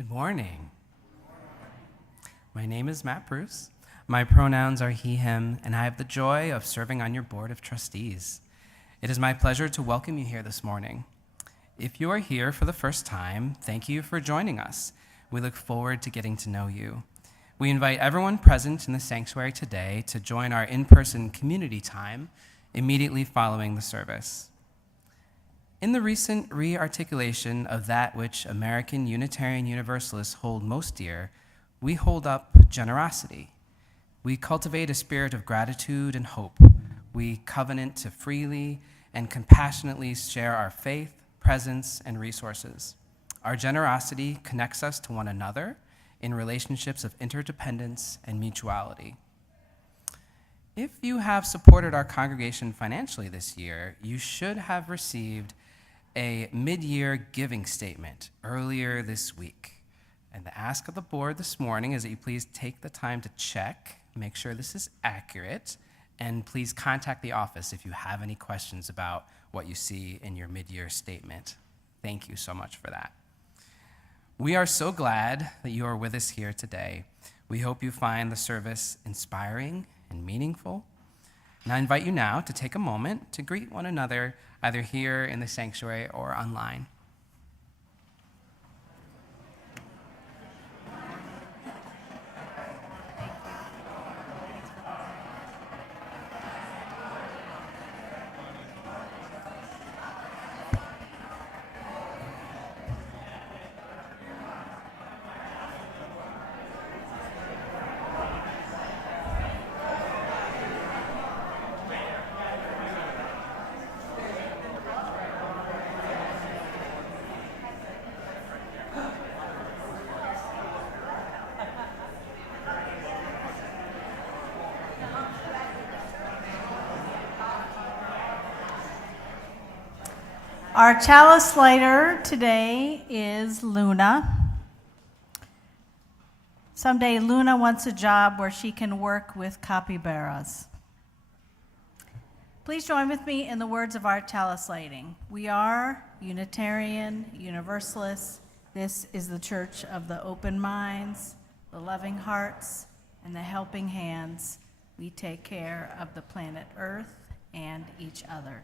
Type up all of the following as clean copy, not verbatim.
Good morning. My name is Matt Bruce. My pronouns are he, him, and I have the joy of serving on your board of trustees. It is my pleasure to welcome you here this morning. If you are here for the first time, thank you for joining us. We look forward to getting to know you. We invite everyone present in the sanctuary today to join our in-person community time immediately following the service. In the recent re-articulation of that which American Unitarian Universalists hold most dear, we hold up generosity. We cultivate a spirit of gratitude and hope. We covenant to freely and compassionately share our faith, presence, and resources. Our generosity connects us to one another in relationships of interdependence and mutuality. If you have supported our congregation financially this year, you should have received a mid-year giving statement earlier this week. And the ask of the board this morning is that you please take the time to check, make sure this is accurate, and please contact the office if you have any questions about what you see in your mid-year statement. Thank you so much for that. We are so glad that you are with us here today. We hope you find the service inspiring and meaningful. And I invite you now to take a moment to greet one another, either here in the sanctuary or online. Our chalice lighter today is Luna. Someday Luna wants a job where she can work with capybaras. Please join with me in the words of our chalice lighting. We are Unitarian Universalists. This is the church of the open minds, the loving hearts, and the helping hands. We take care of the planet Earth and each other.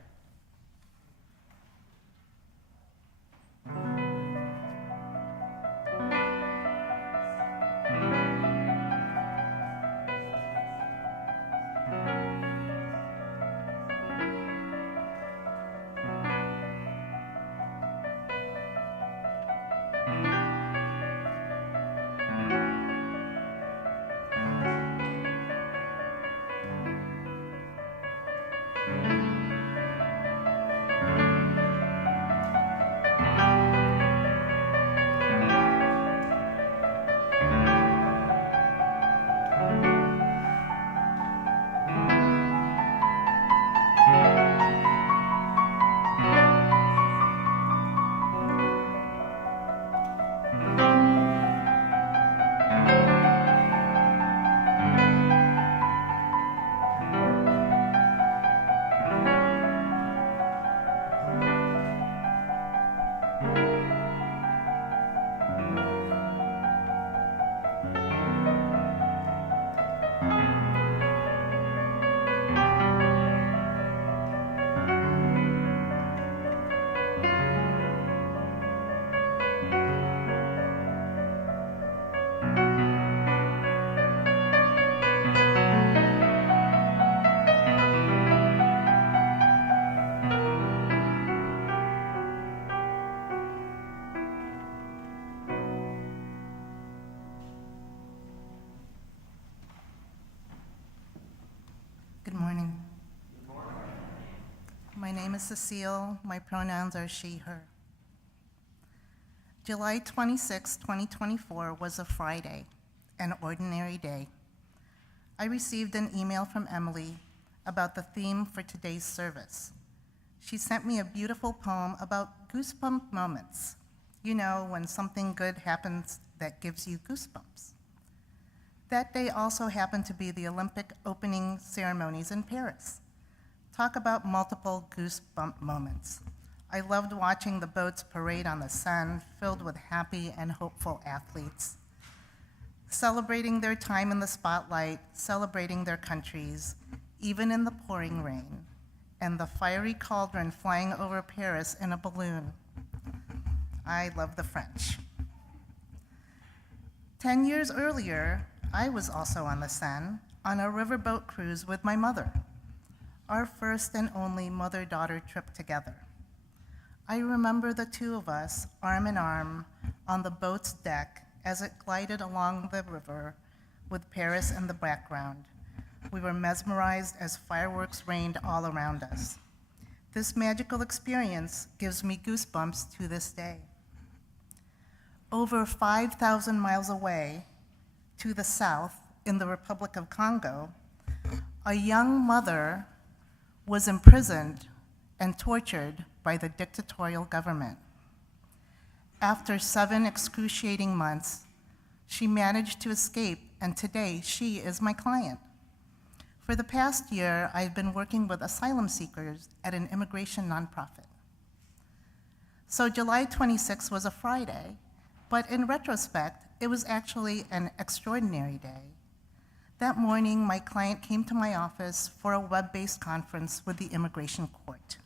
Good morning. My name is Cecile. My pronouns are she, her. July 26, 2024 was a Friday, an ordinary day. I received an email from Emily about the theme for today's service. She sent me a beautiful poem about goosebump moments. You know, when something good happens that gives you goosebumps. That day also happened to be the Olympic opening ceremonies in Paris. Talk about multiple goosebump moments. I loved watching the boats parade on the Seine, filled with happy and hopeful athletes, celebrating their time in the spotlight, celebrating their countries, even in the pouring rain, and the fiery cauldron flying over Paris in a balloon. I love the French. 10 years earlier, I was also on the Seine on a riverboat cruise with my mother, our first and only mother-daughter trip together. I remember the two of us, arm in arm, on the boat's deck as it glided along the river with Paris in the background. We were mesmerized as fireworks rained all around us. This magical experience gives me goosebumps to this day. Over 5,000 miles away, to the south, in the Republic of Congo, a young mother was imprisoned and tortured by the dictatorial government. After 7 excruciating months, she managed to escape, and today she is my client. For the past year, I've been working with asylum seekers at an immigration nonprofit. So July 26th was a Friday, but in retrospect, it was actually an extraordinary day. That morning, my client came to my office for a web-based conference with the immigration court.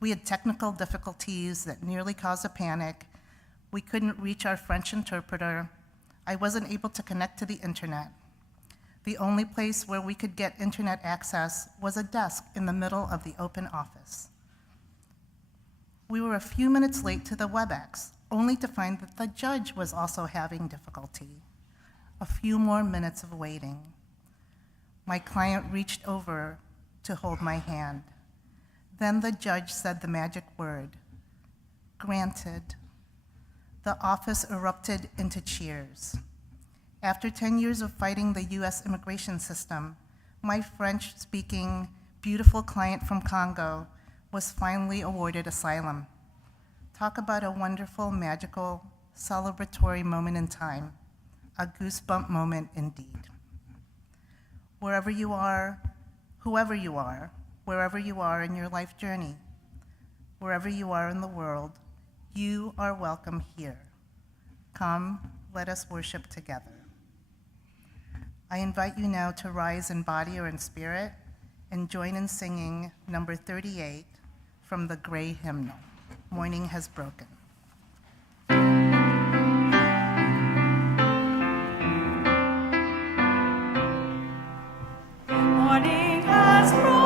We had technical difficulties that nearly caused a panic. We couldn't reach our French interpreter. I wasn't able to connect to the internet. The only place where we could get internet access was a desk in the middle of the open office. We were a few minutes late to the WebEx, only to find that the judge was also having difficulty. A few more minutes of waiting. My client reached over to hold my hand. Then the judge said the magic word, "Granted." The office erupted into cheers. After 10 years of fighting the US immigration system, my French-speaking, beautiful client from Congo was finally awarded asylum. Talk about a wonderful, magical, celebratory moment in time, a goosebump moment indeed. Wherever you are, whoever you are, wherever you are in your life journey, wherever you are in the world, you are welcome here. Come, let us worship together. I invite you now to rise in body or in spirit and join in singing number 38 from the Gray Hymnal, Morning Has Broken. Morning has broken.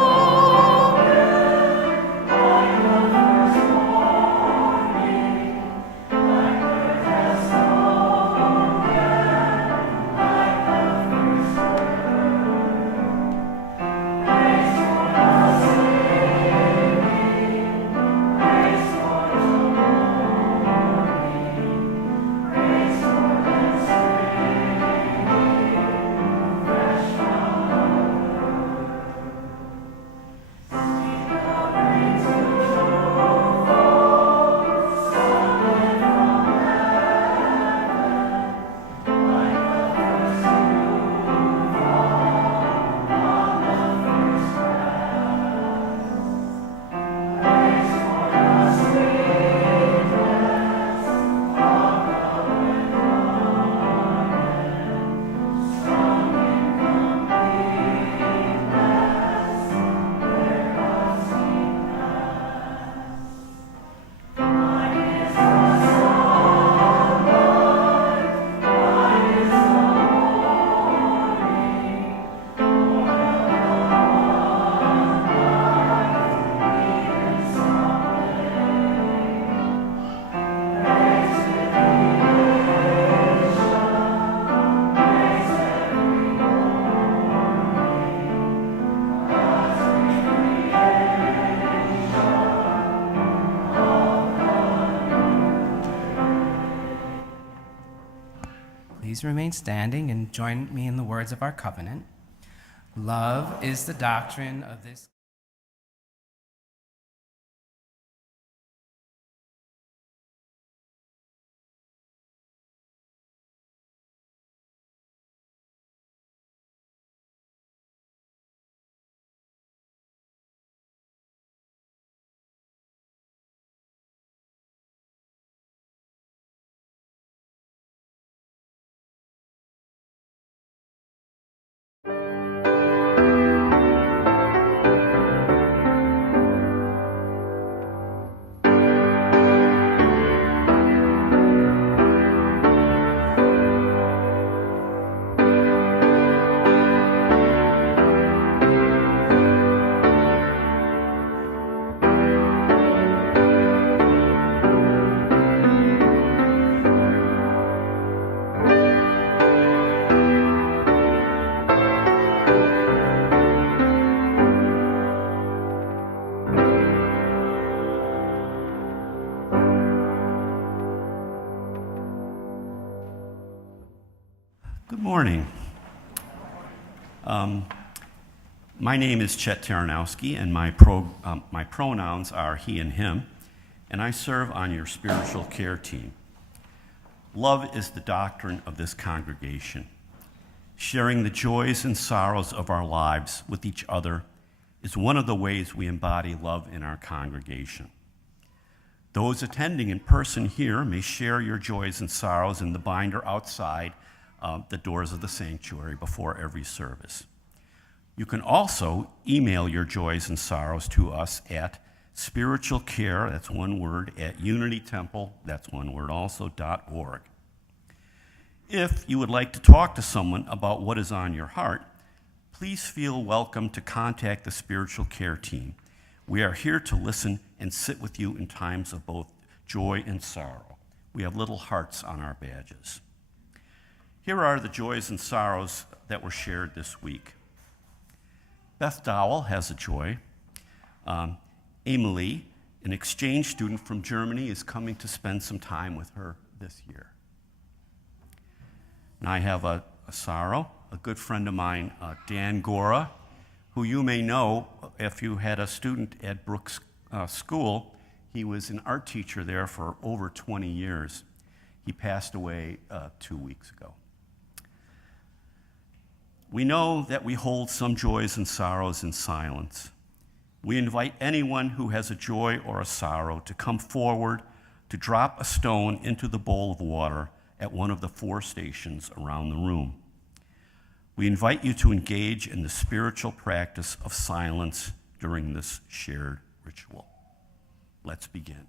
Please remain standing and join me in the words of our covenant. Love is the doctrine of this My name is Chet Taranowski, and my pronouns are he and him, and I serve on your spiritual care team. Love is the doctrine of this congregation. Sharing the joys and sorrows of our lives with each other is one of the ways we embody love in our congregation. Those attending in person here may share your joys and sorrows in the binder outside the doors of the sanctuary before every service. You can also email your joys and sorrows to us at spiritualcare, that's one word, at unitytemple, that's one word also, .org. If you would like to talk to someone about what is on your heart, please feel welcome to contact the spiritual care team. We are here to listen and sit with you in times of both joy and sorrow. We have little hearts on our badges. Here are the joys and sorrows that were shared this week. Beth Dowell has a joy. Emily, an exchange student from Germany, is coming to spend some time with her this year. And I have a sorrow. A good friend of mine, Dan Gora, who you may know if you had a student at Brooks School. He was an art teacher there for over 20 years. He passed away 2 weeks ago. We know that we hold some joys and sorrows in silence. We invite anyone who has a joy or a sorrow to come forward to drop a stone into the bowl of water at one of the 4 stations around the room. We invite you to engage in the spiritual practice of silence during this shared ritual. Let's begin.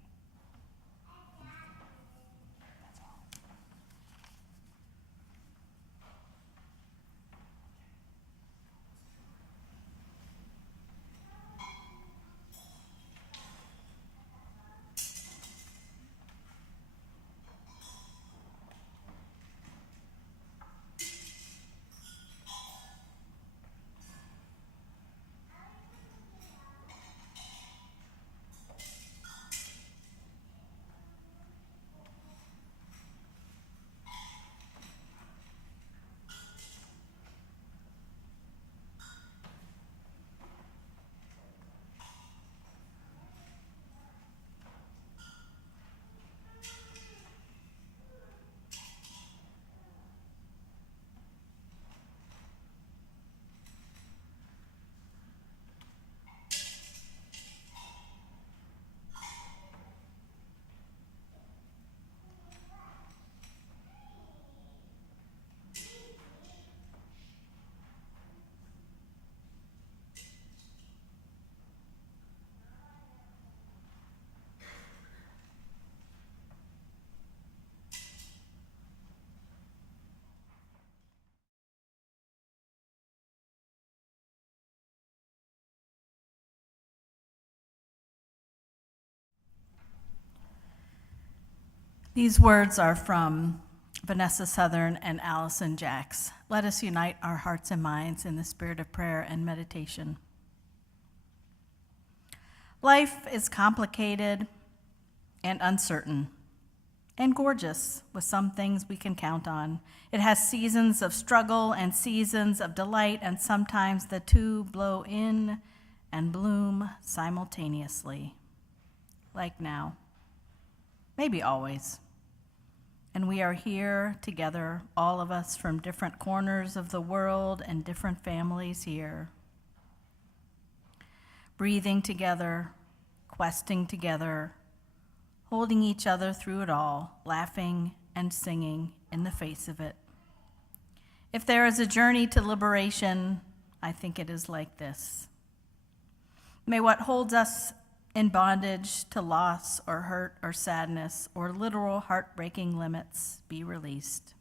These words are from Vanessa Southern and Allison Jacks. Let us unite our hearts and minds in the spirit of prayer and meditation. Life is complicated and uncertain and gorgeous with some things we can count on. It has seasons of struggle and seasons of delight, and sometimes the two blow in and bloom simultaneously, like now. Maybe always. And we are here together, all of us from different corners of the world and different families here. Breathing together, questing together, holding each other through it all, laughing and singing in the face of it. If there is a journey to liberation, I think it is like this. May what holds us in bondage to loss or hurt or sadness or literal heartbreaking limits be released.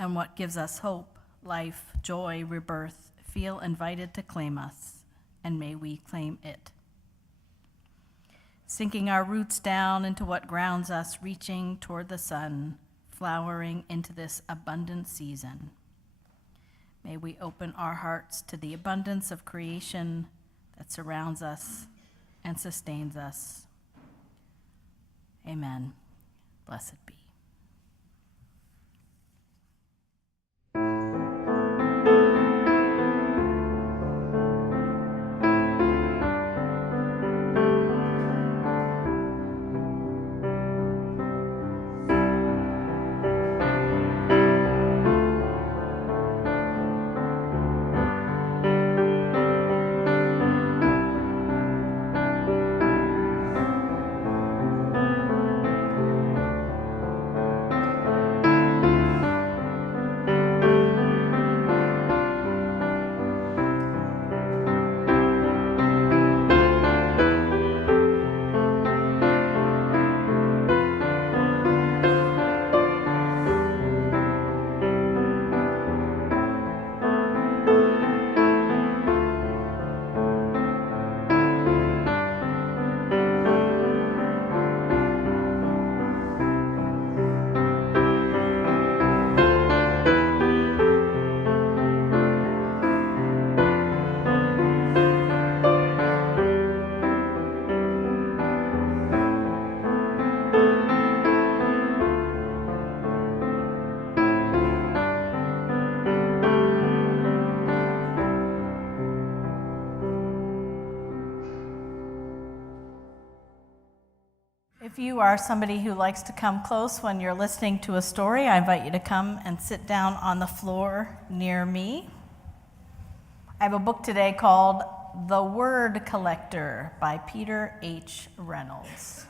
And what gives us hope, life, joy, rebirth, feel invited to claim us, and may we claim it. Sinking our roots down into what grounds us, reaching toward the sun, flowering into this abundant season. May we open our hearts to the abundance of creation that surrounds us and sustains us. Amen. Blessed be. If you are somebody who likes to come close when you're listening to a story, I invite you to come and sit down on the floor near me. I have a book today called The Word Collector by Peter H. Reynolds.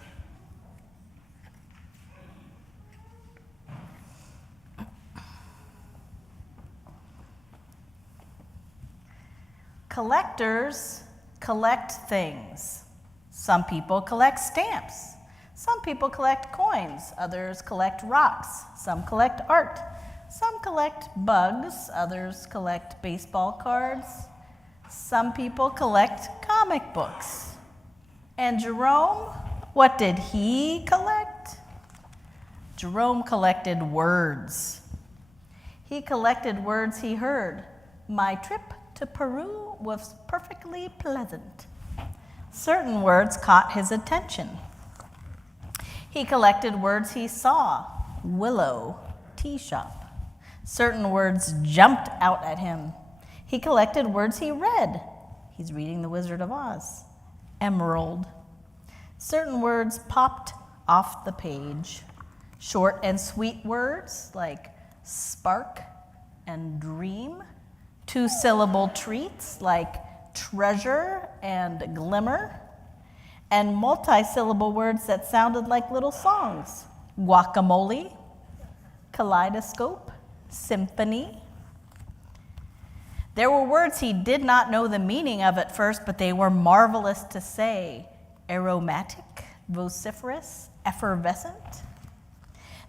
Collectors collect things. Some people collect stamps. Some people collect coins. Others collect rocks. Some collect art. Some collect bugs. Others collect baseball cards. Some people collect comic books. And Jerome, what did he collect? Jerome collected words. He collected words he heard. My trip to Peru was perfectly pleasant. Certain words caught his attention. He collected words he saw. Willow, tea shop. Certain words jumped out at him. He collected words he read. He's reading The Wizard of Oz. Emerald. Certain words popped off the page. Short and sweet words like spark and dream. Two-syllable treats like treasure and glimmer. And multi-syllable words that sounded like little songs. Guacamole, kaleidoscope, symphony. There were words he did not know the meaning of at first, but they were marvelous to say. Aromatic, vociferous, effervescent.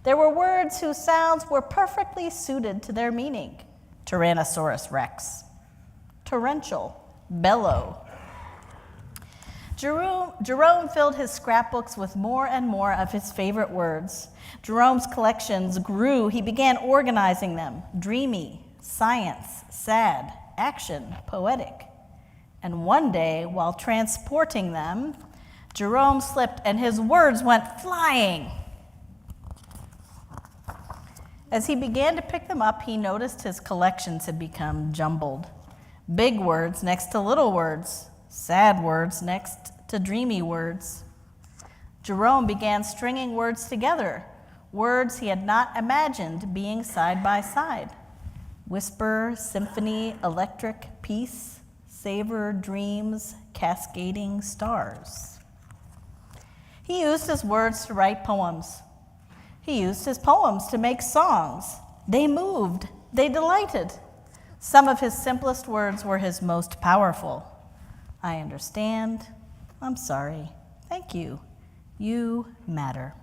There were words whose sounds were perfectly suited to their meaning. Tyrannosaurus rex, torrential, bellow. Jerome filled his scrapbooks with more and more of his favorite words. Jerome's collections grew. He began organizing them. Dreamy, science, sad, action, poetic. And one day, while transporting them, Jerome slipped and his words went flying. As he began to pick them up, he noticed his collections had become jumbled. Big words next to little words, sad words next to dreamy words. Jerome began stringing words together, words he had not imagined being side by side. Whisper, symphony, electric, peace, savor, dreams, cascading stars. He used his words to write poems. He used his poems to make songs. They moved, they delighted. Some of his simplest words were his most powerful. I understand. I'm sorry. Thank you. You matter.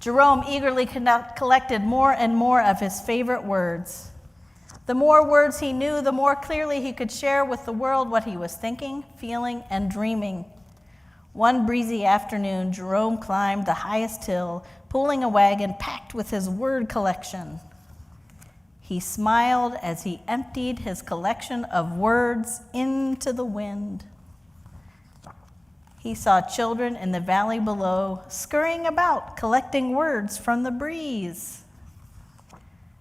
Jerome eagerly collected more and more of his favorite words. The more words he knew, the more clearly he could share with the world what he was thinking, feeling, and dreaming. One breezy afternoon, Jerome climbed the highest hill, pulling a wagon packed with his word collection. He smiled as he emptied his collection of words into the wind. He saw children in the valley below scurrying about, collecting words from the breeze.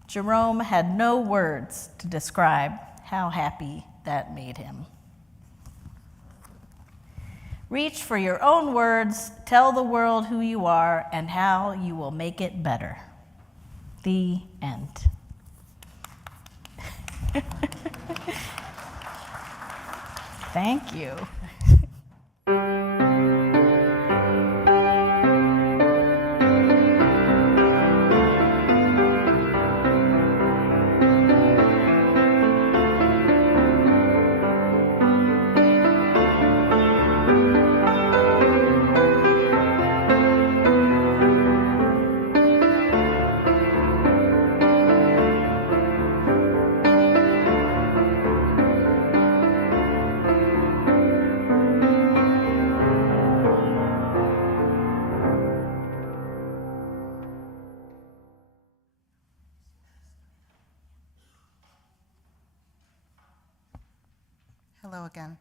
Jerome had no words to describe how happy that made him. Reach for your own words, tell the world who you are and how you will make it better. The end. Thank you. Hello again.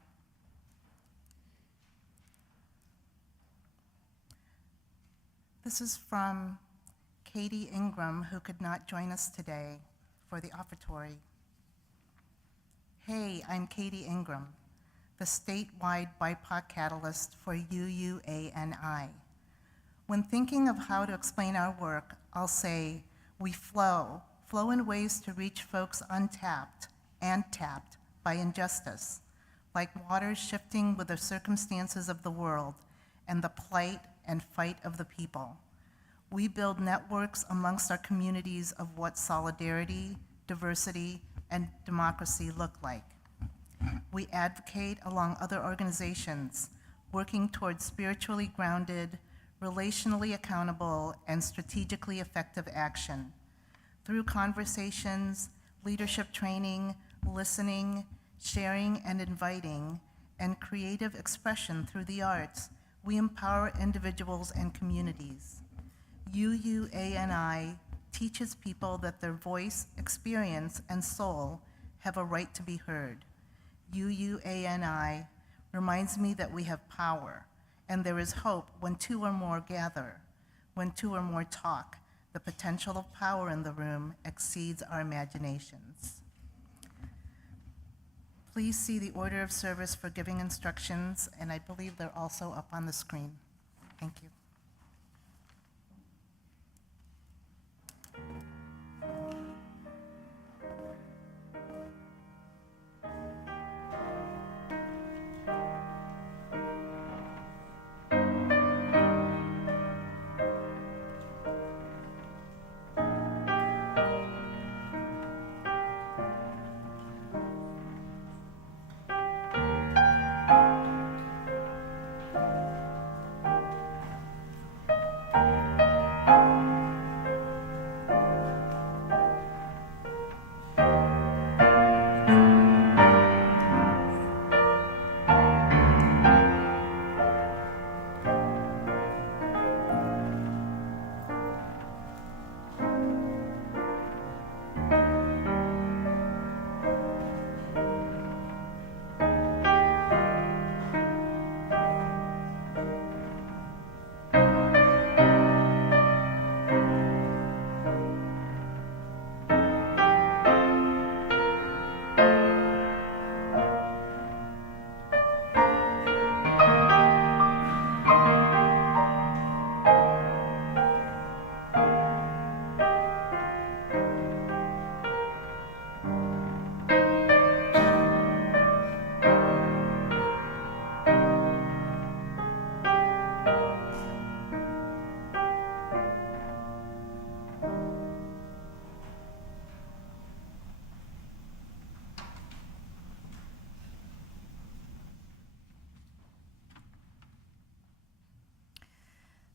This is from Katie Ingram, who could not join us today for the offertory. Hey, I'm Katie Ingram, the statewide BIPOC catalyst for UUANI. When thinking of how to explain our work, I'll say we flow in ways to reach folks untapped and tapped by injustice, like waters shifting with the circumstances of the world and the plight and fight of the people. We build networks amongst our communities of what solidarity, diversity, and democracy look like. We advocate along other organizations, working towards spiritually grounded, relationally accountable, and strategically effective action. Through conversations, leadership training, listening, sharing and inviting, and creative expression through the arts, we empower individuals and communities. UUANI teaches people that their voice, experience, and soul have a right to be heard. UUANI reminds me that we have power, and there is hope when two or more gather, when two or more talk. The potential of power in the room exceeds our imaginations. Please see the order of service for giving instructions, and I believe they're also up on the screen. Thank you.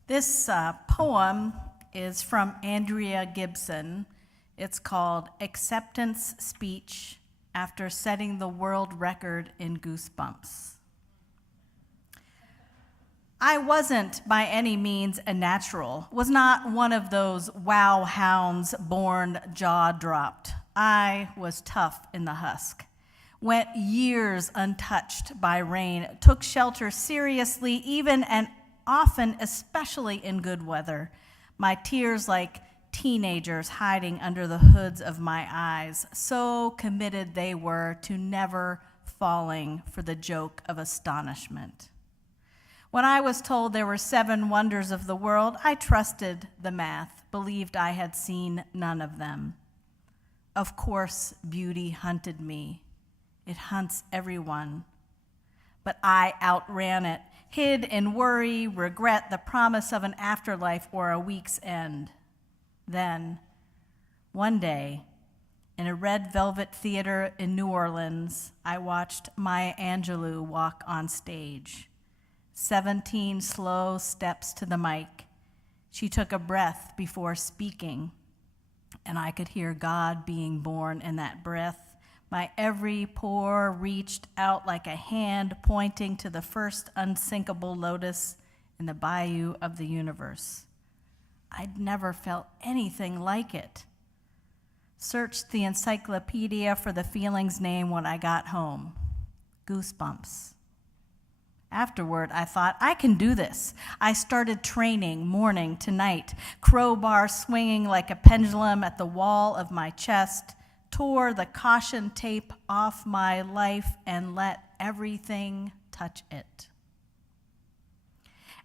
This poem is from Andrea Gibson. It's called Acceptance Speech After Setting the World Record in Goosebumps. I wasn't by any means a natural, was not one of those wow hounds born jaw-dropped. I was tough in the husk, went years untouched by rain, took shelter seriously, even and often, especially in good weather, my tears like teenagers hiding under the hoods of my eyes, so committed they were to never falling for the joke of astonishment. When I was told there were 7 wonders of the world, I trusted the math, believed I had seen none of them. Of course, beauty hunted me. It hunts everyone. But I outran it, hid in worry, regret, the promise of an afterlife or a week's end. Then, one day, in a red velvet theater in New Orleans, I watched Maya Angelou walk on stage. 17 slow steps to the mic. She took a breath before speaking, and I could hear God being born in that breath. My every pore reached out like a hand pointing to the first unsinkable lotus in the bayou of the universe. I'd never felt anything like it. Searched the encyclopedia for the feeling's name when I got home. Goosebumps. Afterward, I thought, I can do this. I started training morning to night, crowbar swinging like a pendulum at the wall of my chest, tore the caution tape off my life and let everything touch it.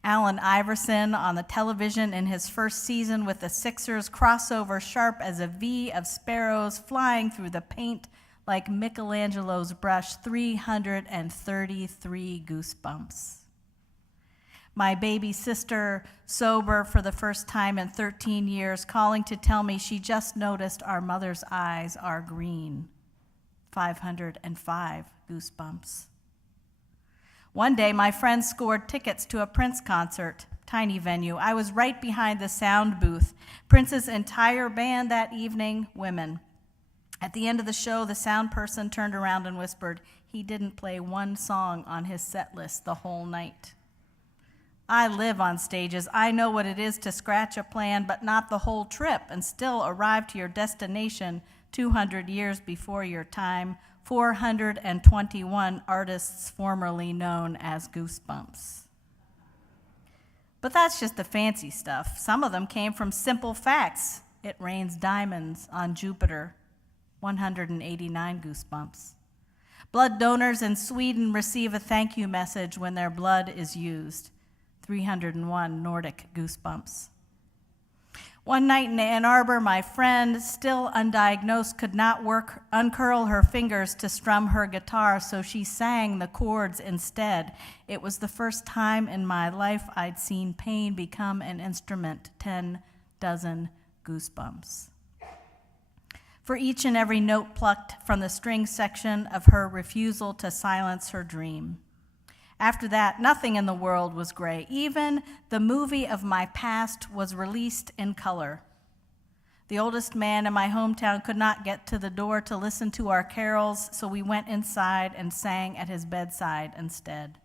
Allen Iverson on the television in his first season with the Sixers, crossover sharp as a V of sparrows flying through the paint like Michelangelo's brush, 333 goosebumps. My baby sister, sober for the first time in 13 years, calling to tell me she just noticed our mother's eyes are green, 505 goosebumps. One day, my friend scored tickets to a Prince concert, tiny venue. I was right behind the sound booth. Prince's entire band that evening, women. At the end of the show, the sound person turned around and whispered, he didn't play one song on his set list the whole night. I live on stages. I know what it is to scratch a plan, but not the whole trip, and still arrive to your destination 200 years before your time. 421 artists formerly known as Goosebumps. But that's just the fancy stuff. Some of them came from simple facts. It rains diamonds on Jupiter, 189 goosebumps. Blood donors in Sweden receive a thank you message when their blood is used, 301 Nordic goosebumps. One night in Ann Arbor, my friend, still undiagnosed, could not uncurl her fingers to strum her guitar, so she sang the chords instead. It was the first time in my life I'd seen pain become an instrument, 10 dozen goosebumps. For each and every note plucked from the string section of her refusal to silence her dream. After that, nothing in the world was gray. Even the movie of my past was released in color. The oldest man in my hometown could not get to the door to listen to our carols, so we went inside and sang at his bedside instead.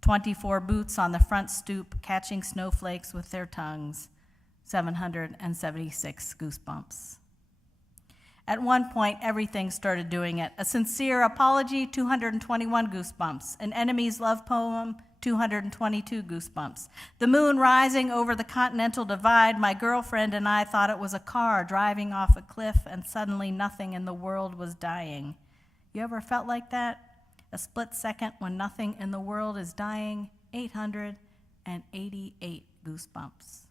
24 boots on the front stoop, catching snowflakes with their tongues, 776 goosebumps. At one point, everything started doing it. A sincere apology, 221 goosebumps. An enemy's love poem, 222 goosebumps. The moon rising over the continental divide, my girlfriend and I thought it was a car driving off a cliff, and suddenly nothing in the world was dying. You ever felt like that? A split second when nothing in the world is dying, 888 goosebumps.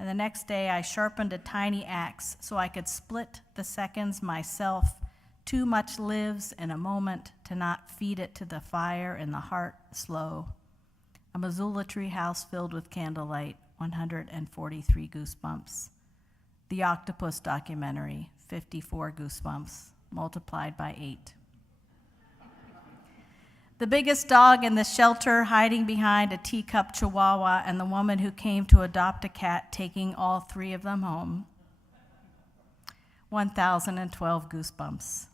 And the next day, I sharpened a tiny axe so I could split the seconds myself. Too much lives in a moment to not feed it to the fire in the heart slow. A Missoula tree house filled with candlelight, 143 goosebumps. The octopus documentary, 54 goosebumps, multiplied by 8. The biggest dog in the shelter hiding behind a teacup chihuahua, and the woman who came to adopt a cat taking all 3 of them home. 1,012 goosebumps.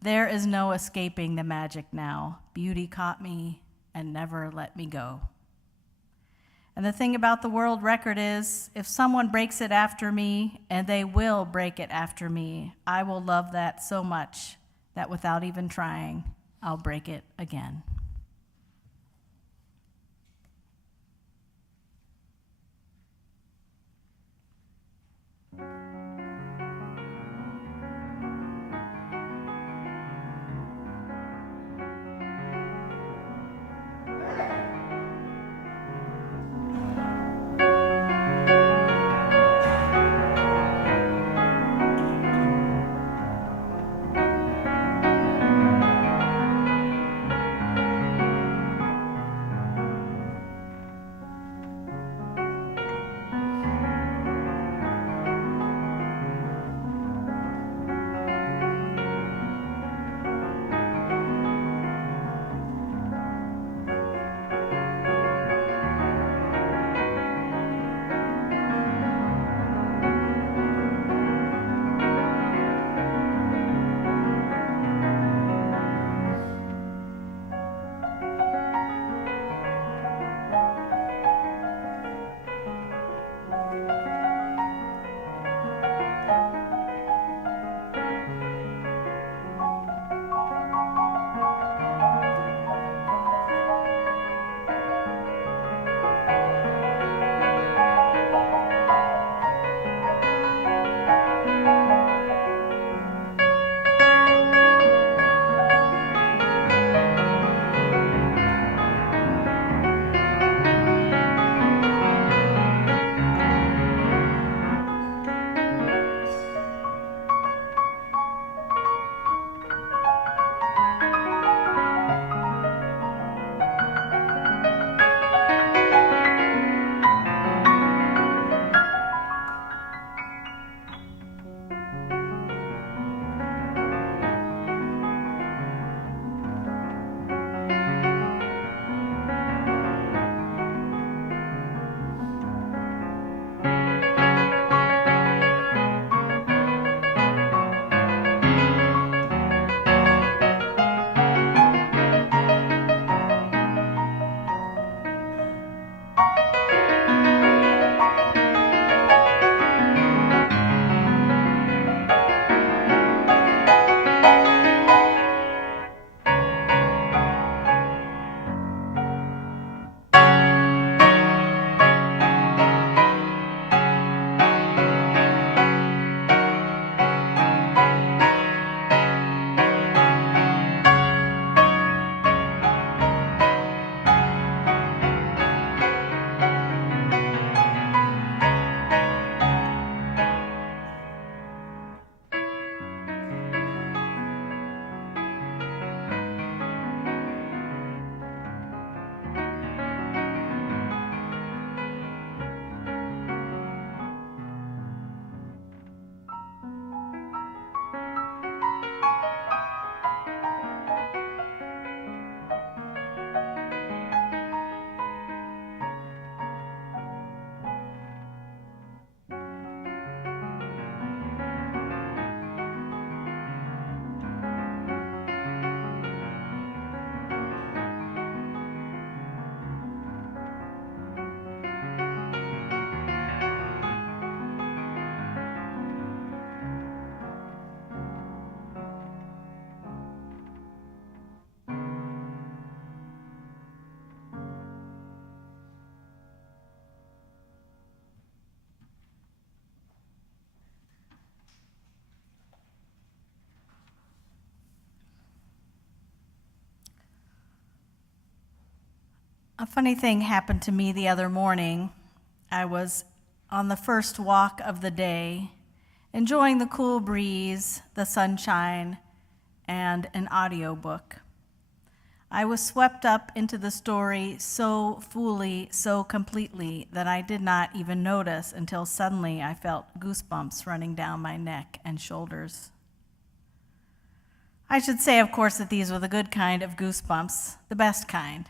There is no escaping the magic now. Beauty caught me and never let me go. And the thing about the world record is, if someone breaks it after me, and they will break it after me, I will love that so much that without even trying, I'll break it again. A funny thing happened to me the other morning. I was on the first walk of the day, enjoying the cool breeze, the sunshine, and an audiobook. I was swept up into the story so fully, so completely, that I did not even notice until suddenly I felt goosebumps running down my neck and shoulders. I should say, of course, that these were the good kind of goosebumps, the best kind.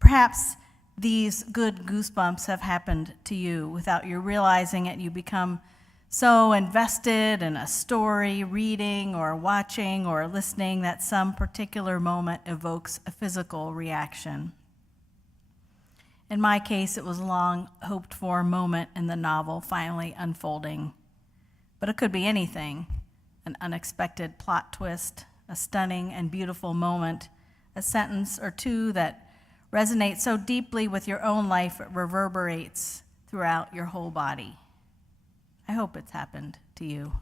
Perhaps these good goosebumps have happened to you without you realizing it. You become so invested in a story, reading or watching or listening, that some particular moment evokes a physical reaction. In my case, it was a long hoped-for moment in the novel finally unfolding. But it could be anything: an unexpected plot twist, a stunning and beautiful moment, a sentence or two that resonates so deeply with your own life it reverberates throughout your whole body. I hope it's happened to you.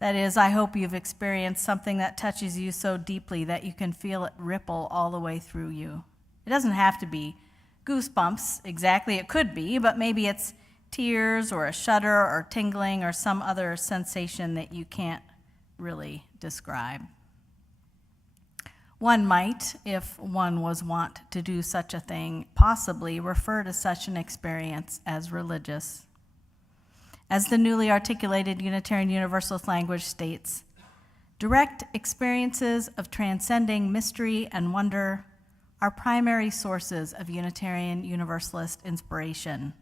That is, I hope you've experienced something that touches you so deeply that you can feel it ripple all the way through you. It doesn't have to be goosebumps exactly. It could be, but maybe it's tears or a shudder or tingling or some other sensation that you can't really describe. One might, if one was wont to do such a thing, possibly refer to such an experience as religious. As the newly articulated Unitarian Universalist language states, direct experiences of transcending mystery and wonder are primary sources of Unitarian Universalist inspiration.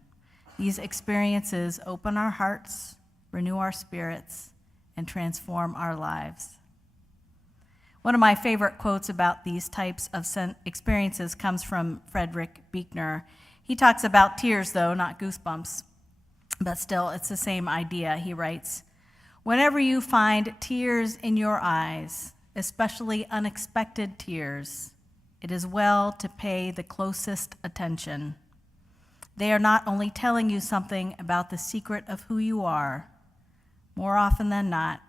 These experiences open our hearts, renew our spirits, and transform our lives. One of my favorite quotes about these types of experiences comes from Frederick Buechner. He talks about tears, though, not goosebumps, but still, it's the same idea. He writes, "Whenever you find tears in your eyes, especially unexpected tears, it is well to pay the closest attention. They are not only telling you something about the secret of who you are, more often than not,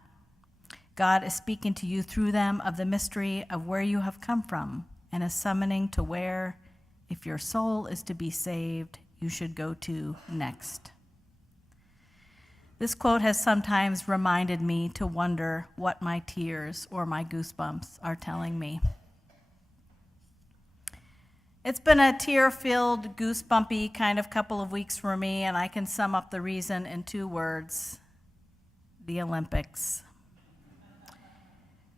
God is speaking to you through them of the mystery of where you have come from and is summoning to where, if your soul is to be saved, you should go to next." This quote has sometimes reminded me to wonder what my tears or my goosebumps are telling me. It's been a tear-filled, goosebumpy kind of couple of weeks for me, and I can sum up the reason in 2 words: the Olympics.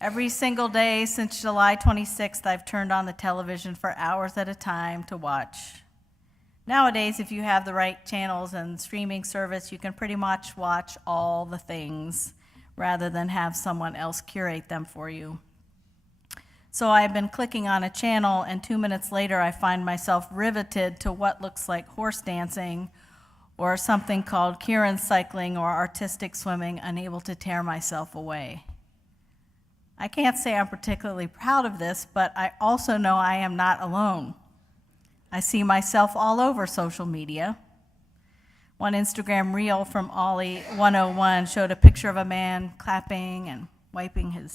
Every single day since July 26th, I've turned on the television for hours at a time to watch. Nowadays, if you have the right channels and streaming service, you can pretty much watch all the things rather than have someone else curate them for you. So I've been clicking on a channel, and 2 minutes later, I find myself riveted to what looks like horse dancing or something called Kieran cycling or artistic swimming, unable to tear myself away. I can't say I'm particularly proud of this, but I also know I am not alone. I see myself all over social media. One Instagram reel from Ollie 101 showed a picture of a man clapping and wiping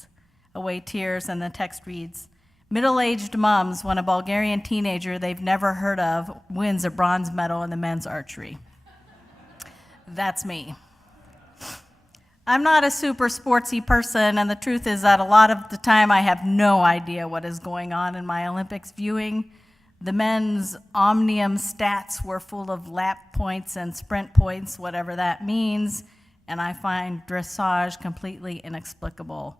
away tears, and the text reads, "Middle-aged mums when a Bulgarian teenager they've never heard of wins a bronze medal in the men's archery." That's me. I'm not a super sportsy person, and the truth is that a lot of the time I have no idea what is going on in my Olympics viewing. The men's omnium stats were full of lap points and sprint points, whatever that means, and I find dressage completely inexplicable.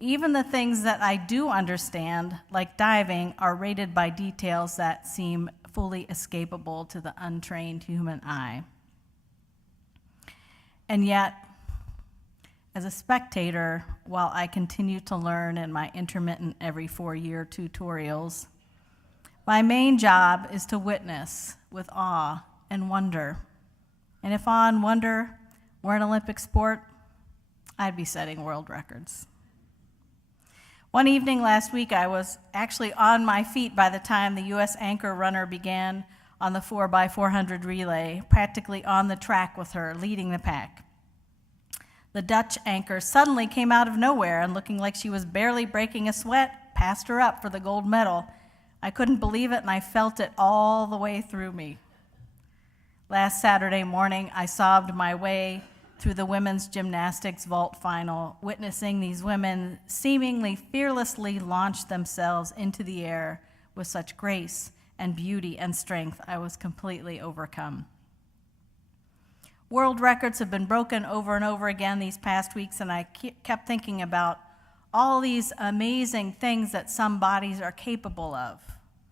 Even the things that I do understand, like diving, are rated by details that seem fully escapable to the untrained human eye. And yet, as a spectator, while I continue to learn in my intermittent every 4-year tutorials, my main job is to witness with awe and wonder. And if awe and wonder were an Olympic sport, I'd be setting world records. One evening last week, I was actually on my feet by the time the U.S. anchor runner began on the 4x400 relay, practically on the track with her, leading the pack. The Dutch anchor suddenly came out of nowhere and, looking like she was barely breaking a sweat, passed her up for the gold medal. I couldn't believe it, and I felt it all the way through me. Last Saturday morning, I sobbed my way through the women's gymnastics vault final, witnessing these women seemingly fearlessly launch themselves into the air with such grace and beauty and strength. I was completely overcome. World records have been broken over and over again these past weeks, and I kept thinking about all these amazing things that some bodies are capable of.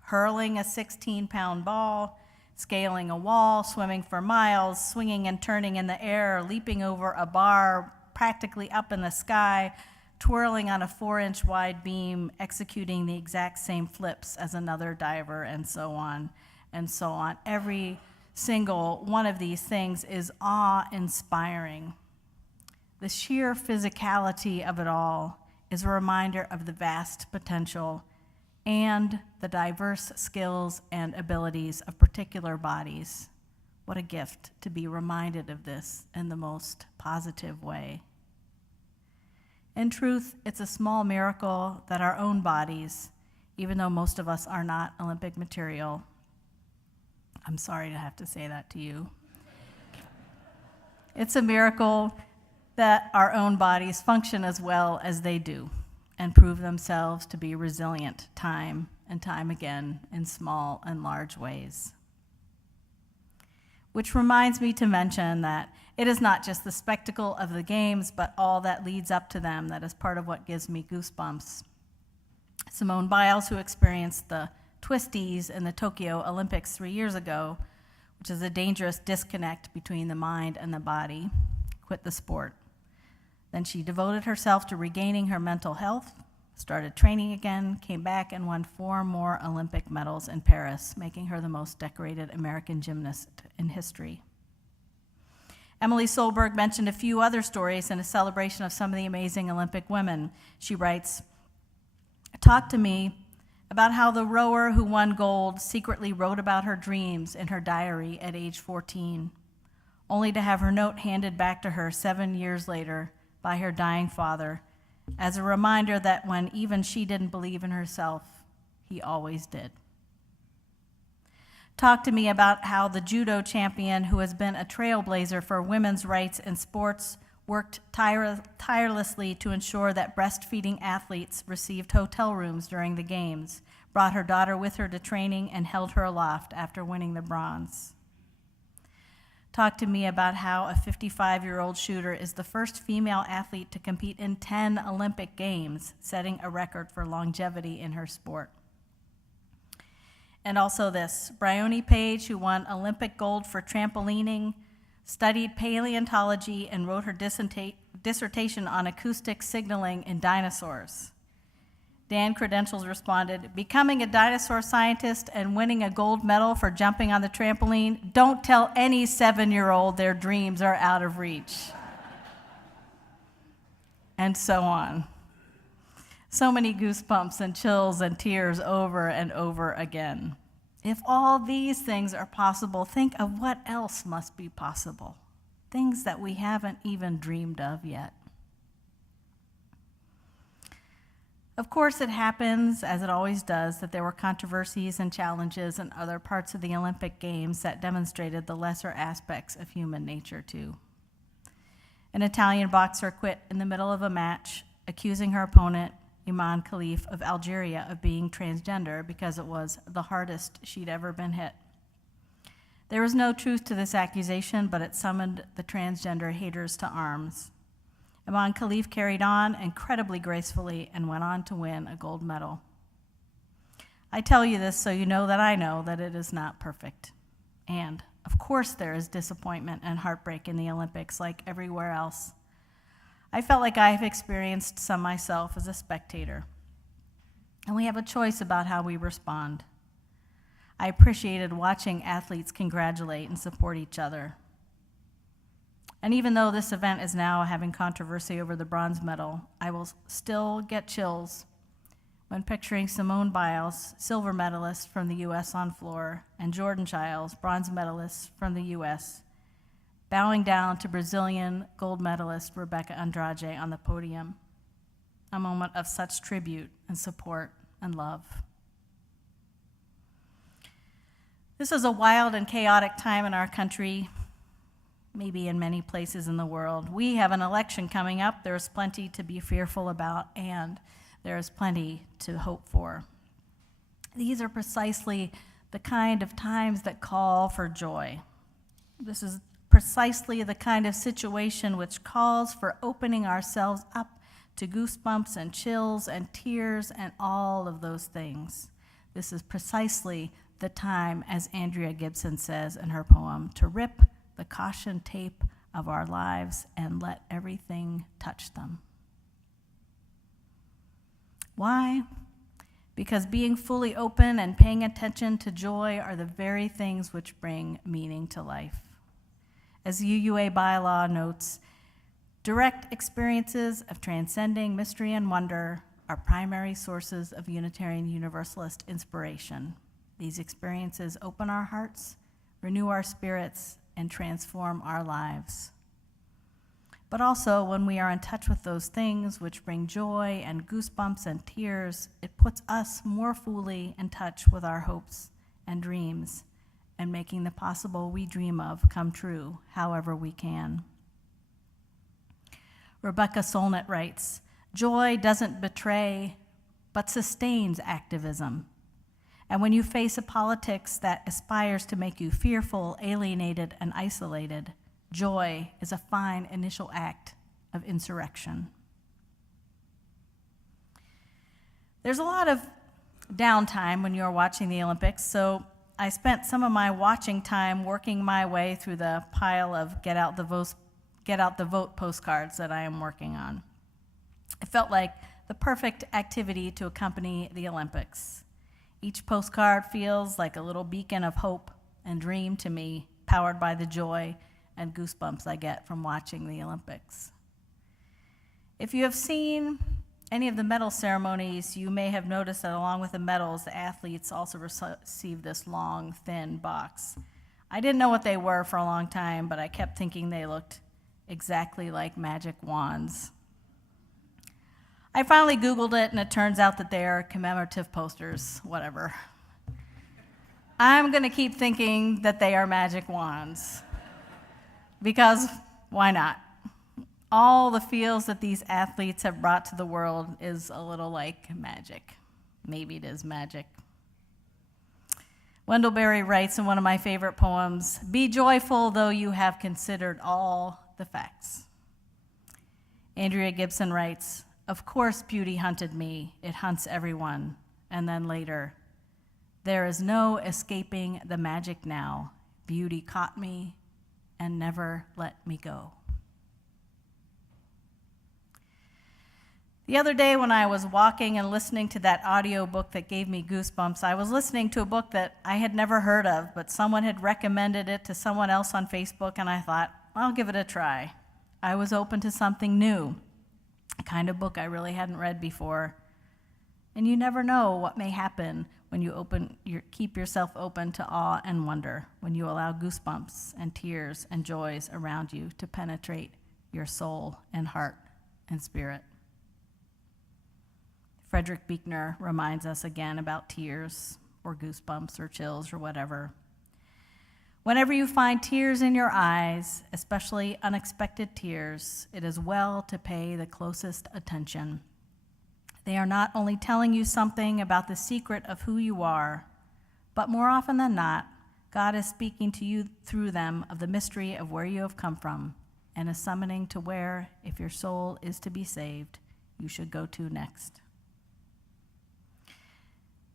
Hurling a 16-pound ball, scaling a wall, swimming for miles, swinging and turning in the air, leaping over a bar practically up in the sky, twirling on a 4-inch wide beam, executing the exact same flips as another diver, and so on and so on. Every single one of these things is awe-inspiring. The sheer physicality of it all is a reminder of the vast potential and the diverse skills and abilities of particular bodies. What a gift to be reminded of this in the most positive way. In truth, it's a small miracle that our own bodies, even though most of us are not Olympic material, I'm sorry to have to say that to you. It's a miracle that our own bodies function as well as they do and prove themselves to be resilient time and time again in small and large ways. Which reminds me to mention that it is not just the spectacle of the games, but all that leads up to them that is part of what gives me goosebumps. Simone Biles, who experienced the twisties in the Tokyo Olympics 3 years ago, which is a dangerous disconnect between the mind and the body, quit the sport. Then she devoted herself to regaining her mental health, started training again, came back and won 4 more Olympic medals in Paris, making her the most decorated American gymnast in history. Emily Solberg mentioned a few other stories in a celebration of some of the amazing Olympic women. She writes, "Talk to me about how the rower who won gold secretly wrote about her dreams in her diary at age 14, only to have her note handed back to her 7 years later by her dying father as a reminder that when even she didn't believe in herself, he always did. Talk to me about how the judo champion who has been a trailblazer for women's rights in sports worked tirelessly to ensure that breastfeeding athletes received hotel rooms during the games, brought her daughter with her to training, and held her aloft after winning the bronze. Talk to me about how a 55-year-old shooter is the first female athlete to compete in 10 Olympic Games, setting a record for longevity in her sport. And also this, Bryony Page, who won Olympic gold for trampolining, studied paleontology, and wrote her dissertation on acoustic signaling in dinosaurs. Dan Credentials responded, "Becoming a dinosaur scientist and winning a gold medal for jumping on the trampoline, don't tell any 7-year-old their dreams are out of reach." And so on. So many goosebumps and chills and tears over and over again. If all these things are possible, think of what else must be possible. Things that we haven't even dreamed of yet. Of course, it happens, as it always does, that there were controversies and challenges in other parts of the Olympic Games that demonstrated the lesser aspects of human nature, too. An Italian boxer quit in the middle of a match, accusing her opponent, Iman Khalif of Algeria, of being transgender because it was the hardest she'd ever been hit. There was no truth to this accusation, but it summoned the transgender haters to arms. Iman Khalif carried on incredibly gracefully and went on to win a gold medal. I tell you this so you know that it is not perfect. And, of course, there is disappointment and heartbreak in the Olympics like everywhere else. I felt like I have experienced some myself as a spectator. And we have a choice about how we respond. I appreciated watching athletes congratulate and support each other. And even though this event is now having controversy over the bronze medal, I will still get chills when picturing Simone Biles, silver medalist from the U.S. on floor, and Jordan Chiles, bronze medalist from the U.S., bowing down to Brazilian gold medalist Rebecca Andrade on the podium, a moment of such tribute and support and love. This is a wild and chaotic time in our country, maybe in many places in the world. We have an election coming up. There's plenty to be fearful about, and there's plenty to hope for. These are precisely the kind of times that call for joy. This is precisely the kind of situation which calls for opening ourselves up to goosebumps and chills and tears and all of those things. This is precisely the time, as Andrea Gibson says in her poem, to rip the caution tape of our lives and let everything touch them. Why? Because being fully open and paying attention to joy are the very things which bring meaning to life. As UUA bylaw notes, direct experiences of transcending mystery and wonder are primary sources of Unitarian Universalist inspiration. These experiences open our hearts, renew our spirits, and transform our lives. But also, when we are in touch with those things which bring joy and goosebumps and tears, it puts us more fully in touch with our hopes and dreams and making the possible we dream of come true however we can. Rebecca Solnit writes, "Joy doesn't betray, but sustains activism. And when you face a politics that aspires to make you fearful, alienated, and isolated, joy is a fine initial act of insurrection." There's a lot of downtime when you're watching the Olympics, so I spent some of my watching time working my way through the pile of Get Out the Vote postcards that I am working on. It felt like the perfect activity to accompany the Olympics. Each postcard feels like a little beacon of hope and dream to me, powered by the joy and goosebumps I get from watching the Olympics. If you have seen any of the medal ceremonies, you may have noticed that along with the medals, the athletes also receive this long, thin box. I didn't know what they were for a long time, but I kept thinking they looked exactly like magic wands. I finally Googled it, and it turns out that they are commemorative posters, whatever. I'm going to keep thinking that they are magic wands, because why not? All the feels that these athletes have brought to the world is a little like magic. Maybe it is magic. Wendell Berry writes in one of my favorite poems, "Be joyful though you have considered all the facts." Andrea Gibson writes, "Of course beauty hunted me, it hunts everyone." And then later, "There is no escaping the magic now. Beauty caught me and never let me go." The other day when I was walking and listening to that audio book that gave me goosebumps, I was listening to a book that I had never heard of, but someone had recommended it to someone else on Facebook, and I thought, I'll give it a try. I was open to something new, a kind of book I really hadn't read before. And you never know what may happen when you keep yourself open to awe and wonder, when you allow goosebumps and tears and joys around you to penetrate your soul and heart and spirit. Frederick Buechner reminds us again about tears or goosebumps or chills or whatever. Whenever you find tears in your eyes, especially unexpected tears, it is well to pay the closest attention. They are not only telling you something about the secret of who you are, but more often than not, God is speaking to you through them of the mystery of where you have come from and is summoning to where, if your soul is to be saved, you should go to next.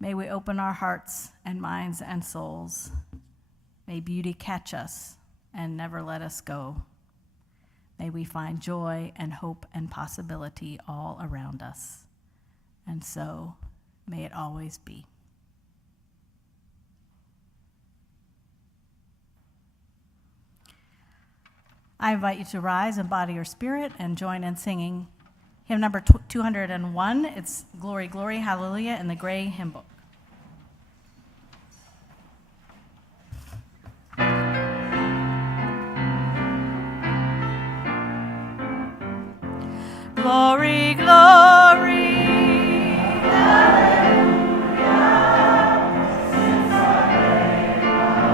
May we open our hearts and minds and souls. May beauty catch us and never let us go. May we find joy and hope and possibility all around us. And so, may it always be. I invite you to rise in body or spirit and join in singing hymn number 201. It's Glory, Glory, Hallelujah in the gray hymn book. Glory, glory, hallelujah, since our Savior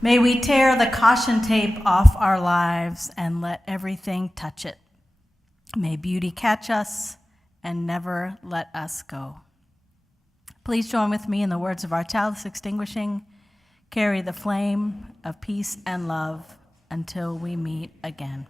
May we tear the caution tape off our lives and let everything touch it. May beauty catch us and never let us go. Please join with me in the words of our chalice extinguishing. Carry the flame of peace and love until we meet again.